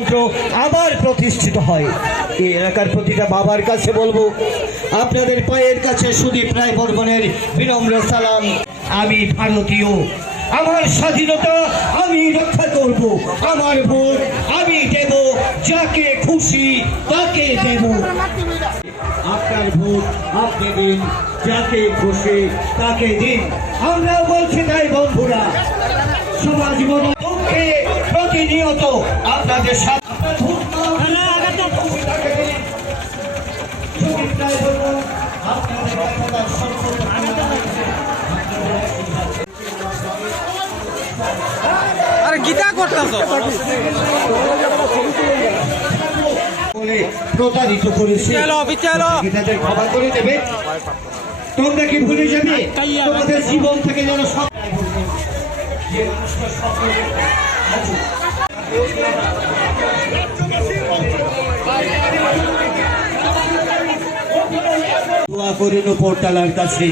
গণতন্ত্র আবার প্রতিষ্ঠিত হয়। এই এলাকার প্রতিটা বাবার কাছে বলবো, আপনাদের পায়ের কাছে সুদীপ রায় বর্মনের বিনম্র সালাম। আমি ভারতীয়, আমার স্বাধীনতা আমি রক্ষা করব, আমার ভোট আমি দেব, যাকে খুশি তাকে দেব। আপনার ভোট আপনি দিন, যাকে খুশি তাকে দিন। আমরা বলছি তাই বন্ধুরা, সমাজ দুঃখে প্রতিনিয়ত আপনাদের সাথে আরে গীতা করতেছ প্রতারিত করেছে, গীতাদের ক্ষমা করে দেবে। তোমরা কি ভুলে যাবে তোমাদের জীবন থেকে যেন সব দোয়া করেন পোর্টালার কাছে,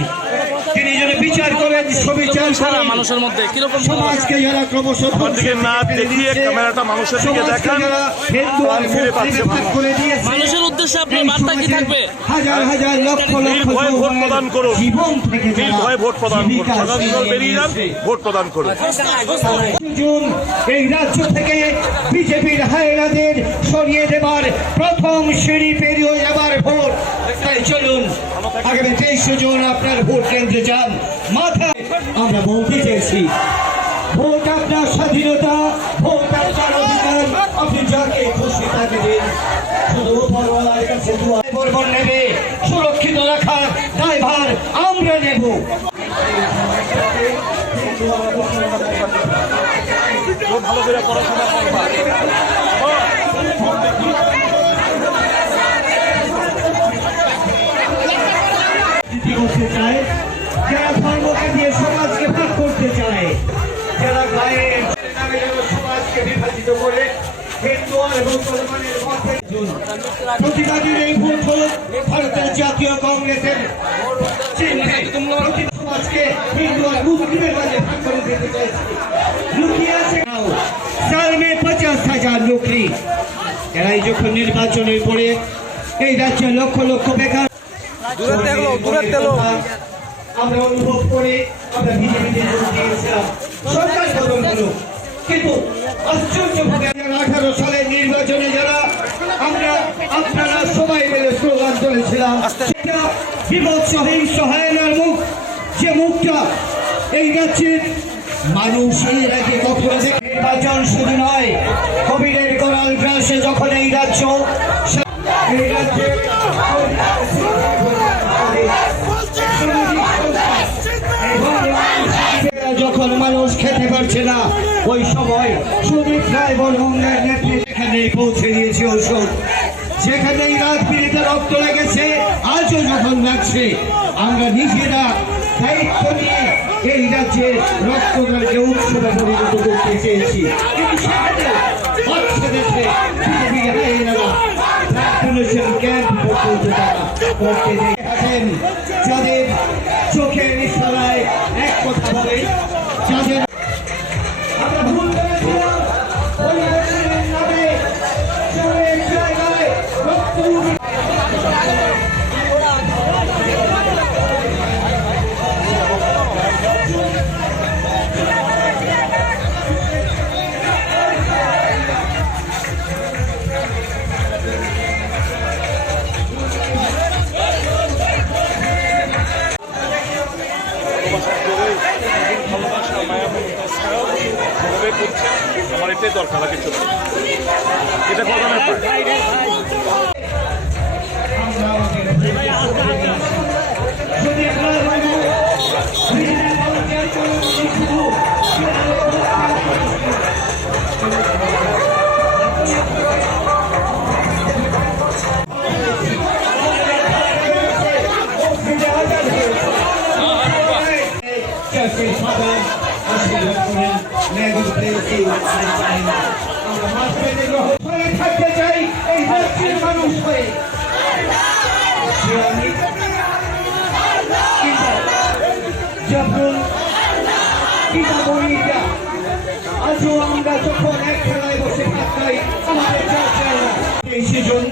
তিনি যেন বিচার করেন, সুবিচার সারা মানুষের মধ্যে কিরকম সমাজকে যারা ক্রমশ না দেখিয়ে ক্যামেরাটা মানুষের দিকে দেখান, মানুষের উদ্দেশ্যে আপনার বার্তা কি থাকবে? হাজার হাজার লক্ষ লক্ষ ভোট প্রদান করুন, জীবন থেকে ভয় ভোট প্রদান করুন, বেরিয়ে যান, ভোট প্রদান করুন। জুন এই রাজ্য থেকে বিজেপির হায়নাদের সরিয়ে দেবার প্রথম সিঁড়ি পেরিয়ে যাবার ভোট। তাই চলুন আগামী 23 জুন আপনার ভোট কেন্দ্রে যান। মাথায় আমরা বলতে চেয়েছি, ভোট আপনার স্বাধীনতা, ভোট আপনার অধিকার, আপনি যাকে খুশি তাকে দিন। শুধু উপরওয়ালার কাছে দোয়া বর্বর নেবে, সুরক্ষিত রাখার দায়ভার আমরা নেব। ভালো করে পড়াশোনা করবা। করতে চায়, যারা ধর্মকে দিয়ে সমাজকে ভাগ করতে চায়, যারা গায়ের নামে সমাজকে বিভাজিত করে হিন্দু এবং মুসলমানের মধ্যে প্রতিবাদীর এই ভোট হল ভারতের জাতীয় কংগ্রেসের সমাজকে হিন্দু আর মুসলিমের মাঝে ভাগ করে দিতে চাইছে। লুকিয়ে আছে সাল মে 50,000 লোকরি। এরাই যখন নির্বাচনের পরে এই রাজ্যে লক্ষ লক্ষ বেকার আমরা অনুভব করে আমরা বিজেপিতে যোগ দিয়েছিলাম, সরকার গঠন হলো। কিন্তু আশ্চর্যভাবে 2018 সালের নির্বাচনে যারা আপনারা সবাই মিলে স্লোগান তুলেছিলাম, বিভৎস হিংস হায়নার মুখ, যে মুখটা এই রাজ্যের মানুষ এর আগে কখনো দেখে। নির্বাচন শুধু নয়, কোভিডের করাল গ্রাসে যখন এই রাজ্যে যখন মানুষ খেতে পারছে না, ওই সময় সুদীপ রায় বর্মনের নেতৃত্বে এখানে পৌঁছে দিয়েছে ঔষধ। সেখানেই রাজনীতিতে রক্ত লেগেছে, আজও যখন লাগছে, আমরা নিজেরা দায়িত্ব নিয়ে এই রাজ্যের রক্তদানকে উৎসবে পরিণত করতে চেয়েছি। কিন্তু সেখানে বাচ্চাদেরকে যাদের চোখের ইশারায় এক কথা বলে, যাদের আমরা ভুল করেছিলাম, ওই নামে জায়গায় রক্ত আমার এটাই দরকার, আগে চলবে এটা কখনো পায়। থাকতে চাই এই রাজ্যের মানুষ হয়ে। যখন আজও আমরা যখন এক খেলায় বসে থাকাই আমাদের চলছে না। এই সিজন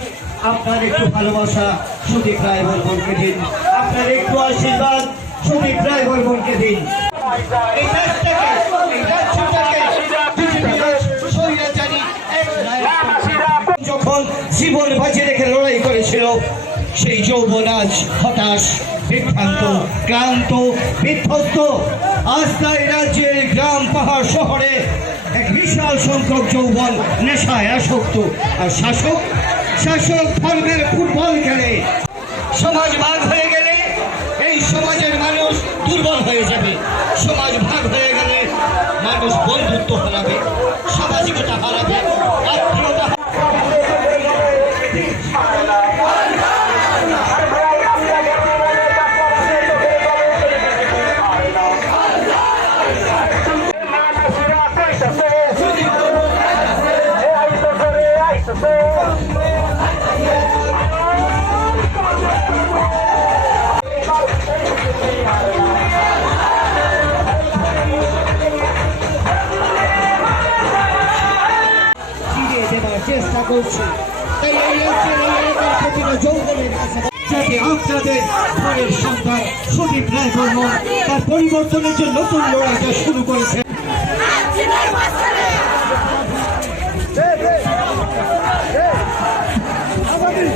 আপনার একটু ভালোবাসা সুদীপ রায় বর্মনকে দিন, আপনার একটু আশীর্বাদ সুদীপ রায় বর্মনকে দিন। এই দেশটাকে, এই রাজ্যটাকে স্বৈরাচারী এক রায় যখন জীবন বাঁচিয়ে রেখে লড়াই করেছিল, সেই যৌবন আজ হতাশ, বিভ্রান্ত, ক্লান্ত, বিধ্বস্ত। আজ তাই রাজ্যের গ্রাম পাহাড় শহরে এক বিশাল সংখ্যক যৌবন নেশায় আসক্ত। আর শাসক ধর্মের ফুটবল খেলে। সমাজ ভাগ হয়ে গেলে এই সমাজের মানুষ দুর্বল হয়ে যাবে। সমাজ ভাগ হয়ে গেলে মানুষ বন্ধুত্ব হারাবে, সামাজিকতা হারাবে, আত্মীয়তা ফিরিয়ে দেবার চেষ্টা করছে। তাই এই রাজ্যের এই এলাকার প্রতিটা যৌবনের কাছে যাতে আপনাদের ঘরের সন্তান সুদীপ রায় বর্মন তার পরিবর্তনের জন্য নতুন লড়াইটা শুরু করেছে। আজাদি